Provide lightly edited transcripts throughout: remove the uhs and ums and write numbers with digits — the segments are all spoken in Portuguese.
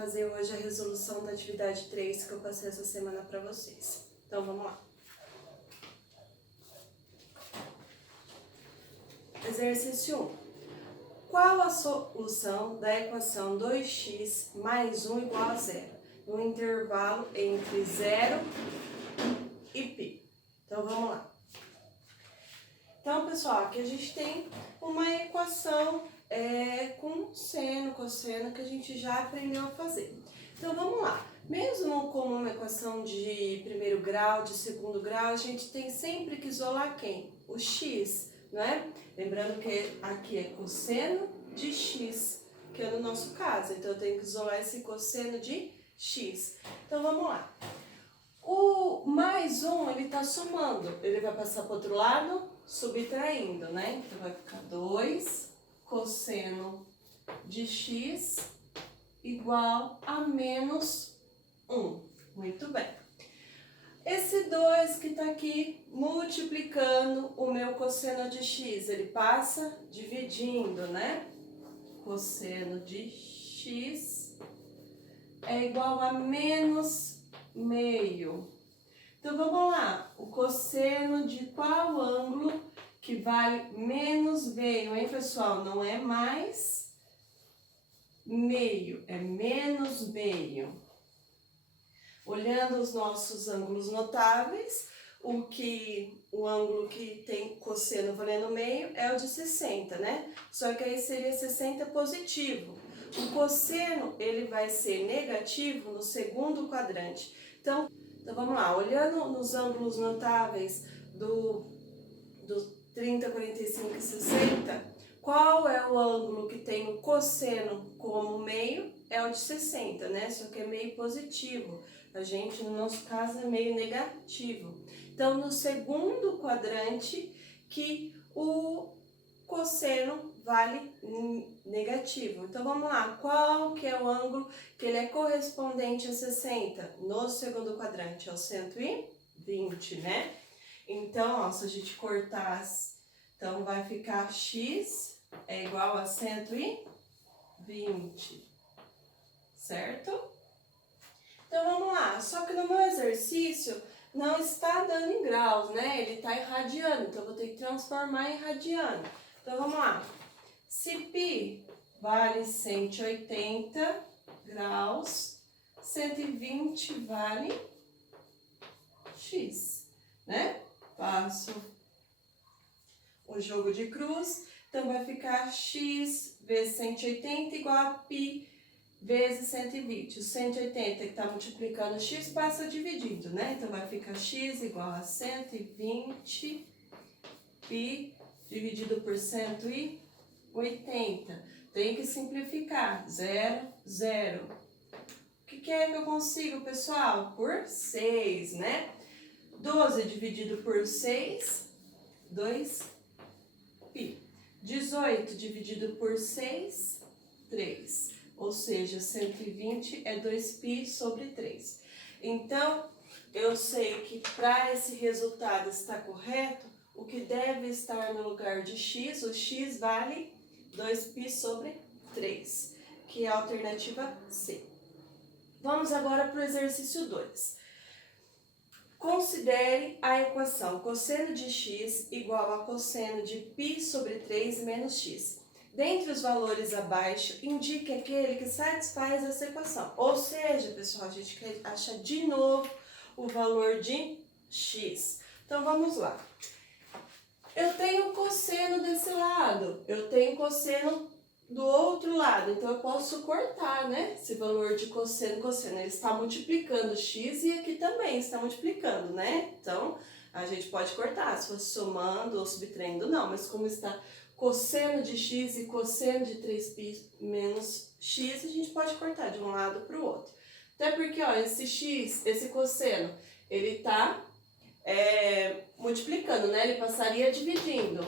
fazer hoje a resolução da atividade 3 que eu passei essa semana para vocês. Então, vamos lá. Exercício 1. Qual a solução da equação 2x mais 1 igual a zero, no intervalo entre 0 e π? Então, vamos lá. Então, pessoal, aqui a gente tem uma equação com seno, cosseno, que a gente já aprendeu a fazer. Então, vamos lá. Mesmo com uma equação de primeiro grau, de segundo grau, a gente tem sempre que isolar quem? O x, não é? Lembrando que aqui é cosseno de x, que é no nosso caso. Então, eu tenho que isolar esse cosseno de x. Então, vamos lá. O mais 1, ele está somando. Ele vai passar para o outro lado, subtraindo, né? Então, vai ficar 2 cosseno de x igual a menos 1. Muito bem. Esse 2 que está aqui multiplicando o meu cosseno de x, ele passa dividindo, né? Cosseno de x é igual a menos meio. Então, vamos lá. O cosseno de qual ângulo que vale menos meio, hein, pessoal? Não é mais meio, é menos meio. Olhando os nossos ângulos notáveis, o ângulo que tem cosseno valendo meio é o de 60, né? Só que aí seria 60 positivo. O cosseno, ele vai ser negativo no segundo quadrante. Então vamos lá, olhando nos ângulos notáveis do 30, 45 e 60, qual é o ângulo que tem o cosseno como meio? É o de 60, né? Só que é meio positivo. A gente, no nosso caso, é meio negativo. Então, no segundo quadrante, que o cosseno vale negativo. Então, vamos lá. Qual que é o ângulo que ele é correspondente a 60? No segundo quadrante, é o 120, né? Então, ó, se a gente cortar, então vai ficar x é igual a 120, certo? Então, vamos lá. Só que no meu exercício não está dando em graus, né? Ele está em radiano, então eu vou ter que transformar em radiano. Então, vamos lá. Se π vale 180 graus, 120 vale x, né? Faço o jogo de cruz, então vai ficar x vezes 180 igual a π vezes 120. O 180 que está multiplicando x passa dividindo, né? Então vai ficar x igual a 120 π dividido por 180. Tem que simplificar. 0, 0. O que é que eu consigo, pessoal? Por 6, né? 12 dividido por 6, 2π. 18 dividido por 6, 3. Ou seja, 120 é 2π sobre 3. Então, eu sei que para esse resultado estar correto, o que deve estar no lugar de x, o x vale 2π sobre 3, que é a alternativa C. Vamos agora para o exercício 2. Considere a equação cosseno de x igual a cosseno de π sobre 3 menos x. Dentre os valores abaixo, indique aquele que satisfaz essa equação. Ou seja, pessoal, a gente quer achar de novo o valor de x. Então, vamos lá. Eu tenho cosseno desse lado, eu tenho cosseno do outro lado. Então, eu posso cortar, né? Esse valor de cosseno, ele está multiplicando x e aqui também está multiplicando, né? Então, a gente pode cortar, se fosse somando ou subtraindo, não. Mas como está cosseno de x e cosseno de 3π menos x, a gente pode cortar de um lado para o outro. Até porque, ó, esse x, esse cosseno, ele está multiplicando, né? Ele passaria dividindo.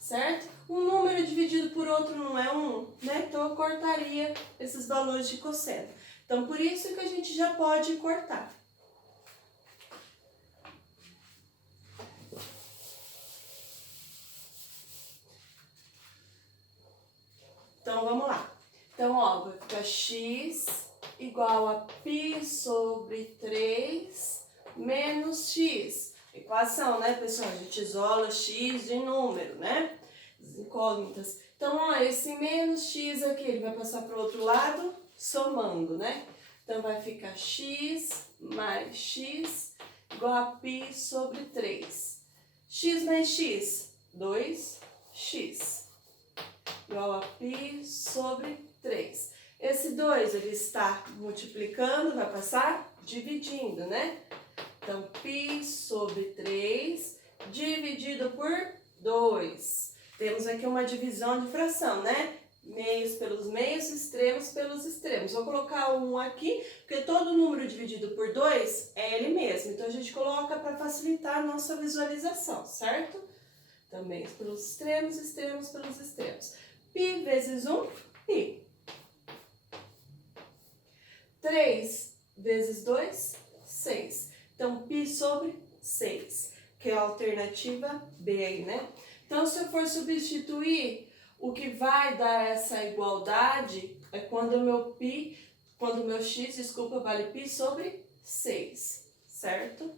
Certo? Um número dividido por outro não é 1, né? Então, eu cortaria esses valores de cosseno. Então, por isso que a gente já pode cortar. Então, vamos lá. Então, ó, vai ficar x igual a π sobre 3 menos x. Equação, né, pessoal? A gente isola x de número, né? As incógnitas. Então, ó, esse menos x aqui, ele vai passar para o outro lado, somando, né? Então, vai ficar x mais x igual a π sobre 3. X mais x, 2x. Igual a π sobre 3. Esse 2, ele está multiplicando, vai passar dividindo, né? Então, π sobre 3 dividido por 2. Temos aqui uma divisão de fração, né? Meios pelos meios, extremos pelos extremos. Vou colocar o 1 aqui, porque todo número dividido por 2 é ele mesmo. Então, a gente coloca para facilitar a nossa visualização, certo? Também pelos extremos, extremos pelos extremos. Π vezes 1, π. 3 vezes 2, 6. Então, π sobre 6, que é a alternativa B aí, né? Então, se eu for substituir, o que vai dar essa igualdade é quando o meu x, desculpa, vale π sobre 6, certo?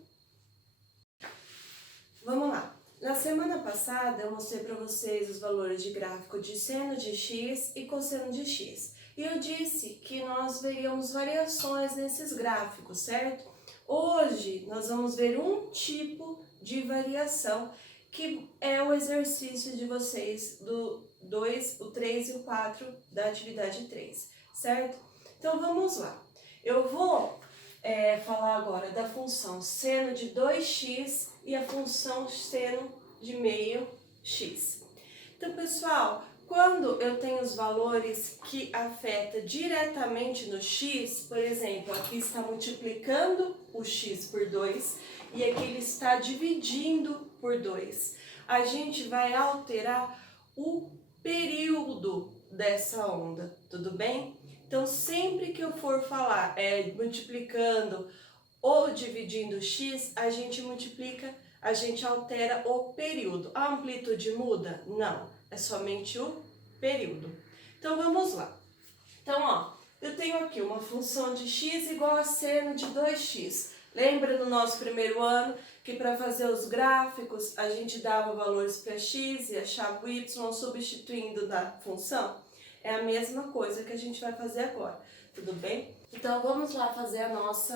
Vamos lá. Na semana passada, eu mostrei para vocês os valores de gráfico de seno de x e cosseno de x. E eu disse que nós veríamos variações nesses gráficos, certo? Hoje, nós vamos ver um tipo de variação, que é o exercício de vocês do 2, o 3 e o 4 da atividade 3, certo? Então, vamos lá. Eu vou falar agora da função seno de 2x e a função seno de meio x. Então, pessoal, quando eu tenho os valores que afetam diretamente no x, por exemplo, aqui está multiplicando o x por 2 e aqui ele está dividindo por 2, a gente vai alterar o período dessa onda, tudo bem? Então, sempre que eu for falar multiplicando ou dividindo x, a gente multiplica, a gente altera o período. A amplitude muda? Não, é somente o período. Então, vamos lá. Então, ó, eu tenho aqui uma função de x igual a seno de 2x. Lembra do nosso primeiro ano que para fazer os gráficos a gente dava valores para x e achava o y substituindo da função? É a mesma coisa que a gente vai fazer agora, tudo bem? Então, vamos lá fazer o nosso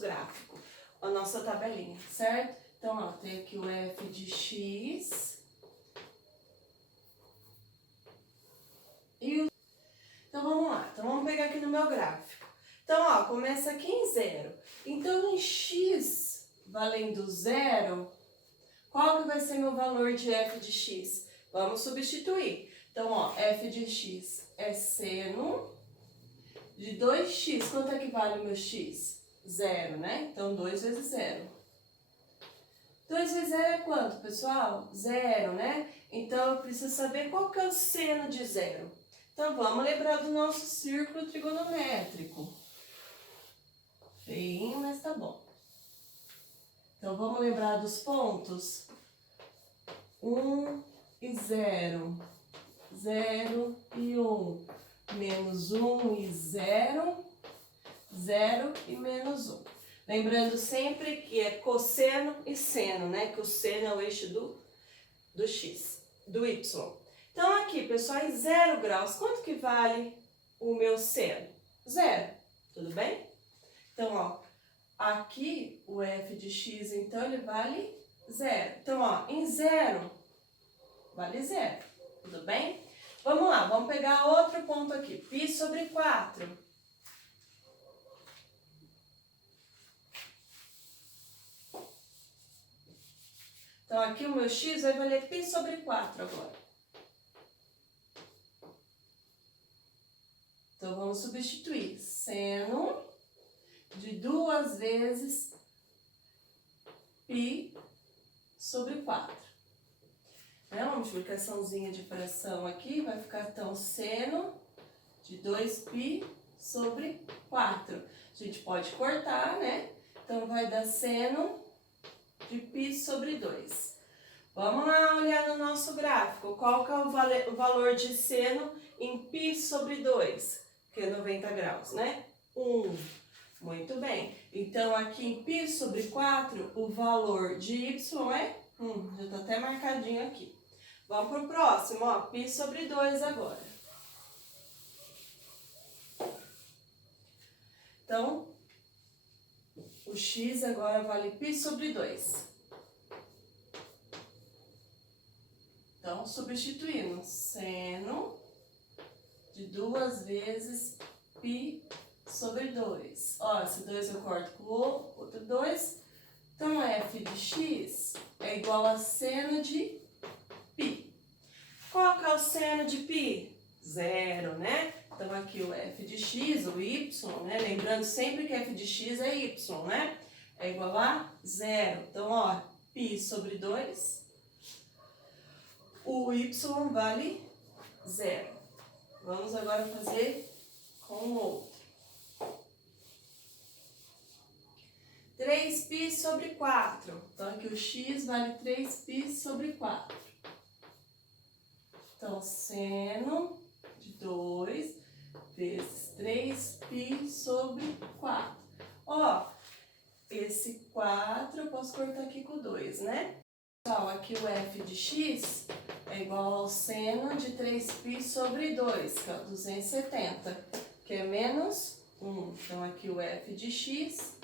gráfico, a nossa tabelinha, certo? Então, ó, tem aqui o f de x e o... Então, vamos lá. Então, vamos pegar aqui no meu gráfico. Então, ó, começa aqui em 0. Então, em x valendo 0, qual que vai ser meu valor de f de x? Vamos substituir. Então, ó, f de x é seno de 2x. Quanto é que vale o meu x? 0, né? Então, 2 vezes 0. 2 vezes 0 é quanto, pessoal? 0, né? Então, eu preciso saber qual que é o seno de 0. Então, vamos lembrar do nosso círculo trigonométrico. Feinho, mas tá bom. Então, vamos lembrar dos pontos? 1 e 0. 0 e 1. Menos 1 e 0. 0 e menos 1. Lembrando sempre que é cosseno e seno, né? Que o seno é o eixo do x, do y. Então, aqui, pessoal, em 0 graus, quanto que vale o meu seno? 0, tudo bem? Então, ó, aqui o f de x, então, ele vale 0. Então, ó, em 0, vale 0, tudo bem? Vamos lá, vamos pegar outro ponto aqui, π sobre 4. Então, aqui o meu x vai valer π sobre 4 agora. Então, vamos substituir seno de 2 vezes π sobre 4. É uma multiplicaçãozinha de fração aqui, vai ficar então seno de 2π sobre 4. A gente pode cortar, né? Então, vai dar seno de π sobre 2. Vamos lá olhar no nosso gráfico. Qual que é o valor de seno em π sobre 2? Que é 90 graus, né? 1. Muito bem. Então, aqui em π sobre 4, o valor de y é 1. Já está até marcadinho aqui. Vamos para o próximo, ó. π sobre 2 agora. Então, o x agora vale π sobre 2. Então, substituindo seno de 2 vezes π sobre 2. Ó, esse 2 eu corto com o outro 2. Então, f de x é igual a seno de π. Qual que é o seno de π? 0, né? Então, aqui o f de x, o y, né? Lembrando sempre que f de x é y, né? É igual a 0. Então, ó, π sobre 2. O y vale 0. Vamos agora fazer com o outro. 3π sobre 4. Então, aqui o x vale 3π sobre 4. Então, seno de 2 vezes 3π sobre 4. Ó, esse 4 eu posso cortar aqui com 2, né? Pessoal, aqui o f de x é igual ao seno de 3π sobre 2, que é 270, que é menos 1. Então, aqui o f de x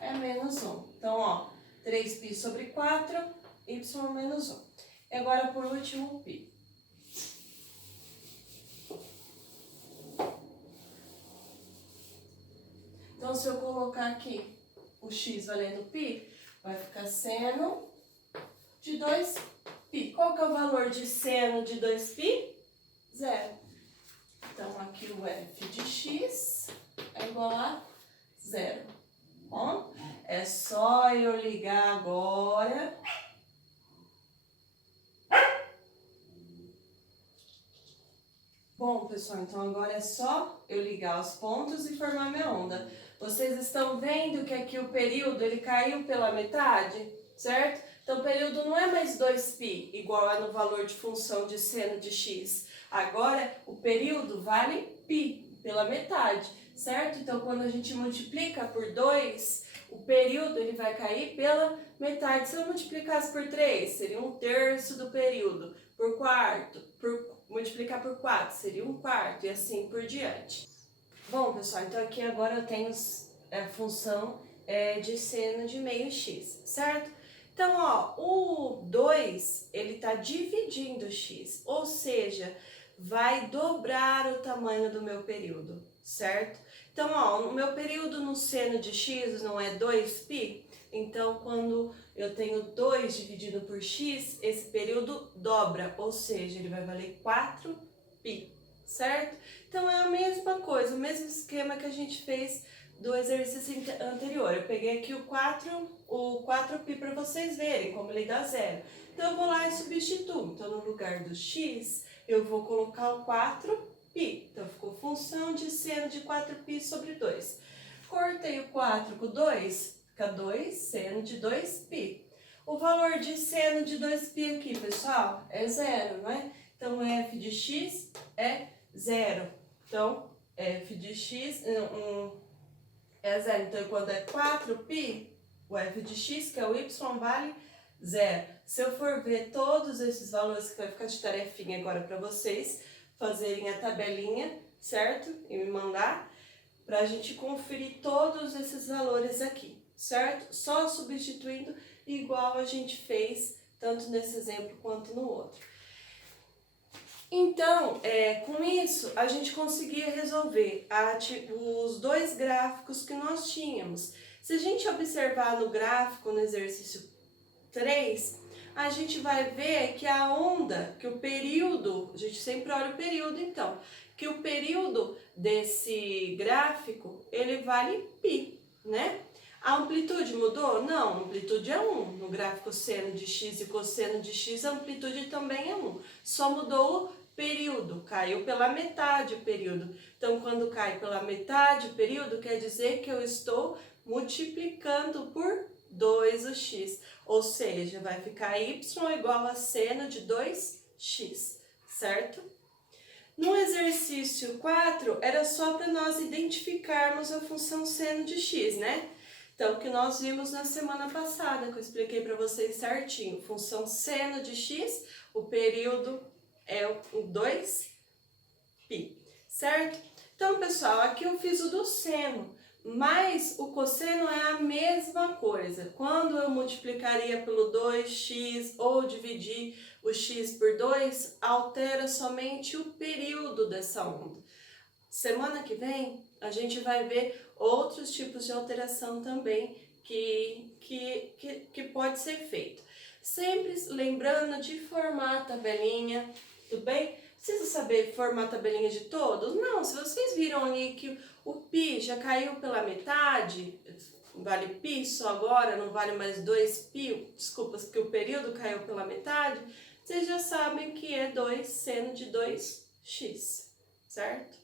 é menos 1. Então, ó, 3π sobre 4, y menos 1. E agora, por último, o π. Então, se eu colocar aqui o x valendo π, vai ficar seno de 2π. Qual que é o valor de seno de 2π? 0. Então, aqui o f de x é igual a 0. Bom, é só eu ligar agora. Bom, pessoal, então agora é só eu ligar os pontos e formar minha onda. Vocês estão vendo que aqui o período ele caiu pela metade, certo? Então, o período não é mais 2π, igual a no valor de função de seno de x. Agora, o período vale π, pela metade, certo? Então, quando a gente multiplica por 2, o período ele vai cair pela metade. Se eu multiplicasse por 3, seria 1/3 do período. Por quarto, multiplicar por 4, seria 1/4, e assim por diante. Bom, pessoal, então aqui agora eu tenho a função de seno de meio x, certo? Então, ó, o 2, ele está dividindo o x, ou seja, vai dobrar o tamanho do meu período, certo? Então, ó, o meu período no seno de x não é 2π, então quando eu tenho 2 dividido por x, esse período dobra, ou seja, ele vai valer 4π, certo? Então, é a mesma coisa, o mesmo esquema que a gente fez do exercício anterior. Eu peguei aqui o 4π para vocês verem como ele dá 0. Então, eu vou lá e substituo. Então, no lugar do x, eu vou colocar o 4π. Então, ficou função de seno de 4π sobre 2. Cortei o 4 com 2, fica 2 seno de 2π. O valor de seno de 2π aqui, pessoal, é 0, não é? Então, f de x é 0. Então, f de x é 0. Então, quando é 4π, o f de x, que é o y, vale 0. Se eu for ver todos esses valores, que vai ficar de tarefinha agora para vocês, fazerem a tabelinha, certo? E me mandar, para a gente conferir todos esses valores aqui, certo? Só substituindo igual a gente fez, tanto nesse exemplo quanto no outro. Então, com isso, a gente conseguia resolver os dois gráficos que nós tínhamos. Se a gente observar no gráfico, no exercício 3, a gente vai ver que a onda, que o período, a gente sempre olha o período então, que o período desse gráfico, ele vale π, né? A amplitude mudou? Não, a amplitude é 1. No gráfico seno de x e cosseno de x, a amplitude também é 1. Só mudou o período, caiu pela metade o período. Então, quando cai pela metade o período, quer dizer que eu estou multiplicando por 2 o x, ou seja, vai ficar y igual a seno de 2x, certo? No exercício 4, era só para nós identificarmos a função seno de x, né? Então, o que nós vimos na semana passada, que eu expliquei para vocês certinho. Função seno de x, o período é o 2π, certo? Então, pessoal, aqui eu fiz o do seno, mas o cosseno é a mesma coisa. Quando eu multiplicaria pelo 2x ou dividir o x por 2, altera somente o período dessa onda. Semana que vem, a gente vai ver outros tipos de alteração também que pode ser feito. Sempre lembrando de formar a tabelinha, tudo bem? Precisa saber formar a tabelinha de todos? Não, se vocês viram ali que o π já caiu pela metade, vale π só agora, não vale mais 2π, desculpa, que o período caiu pela metade, vocês já sabem que é 2 seno de 2x, certo?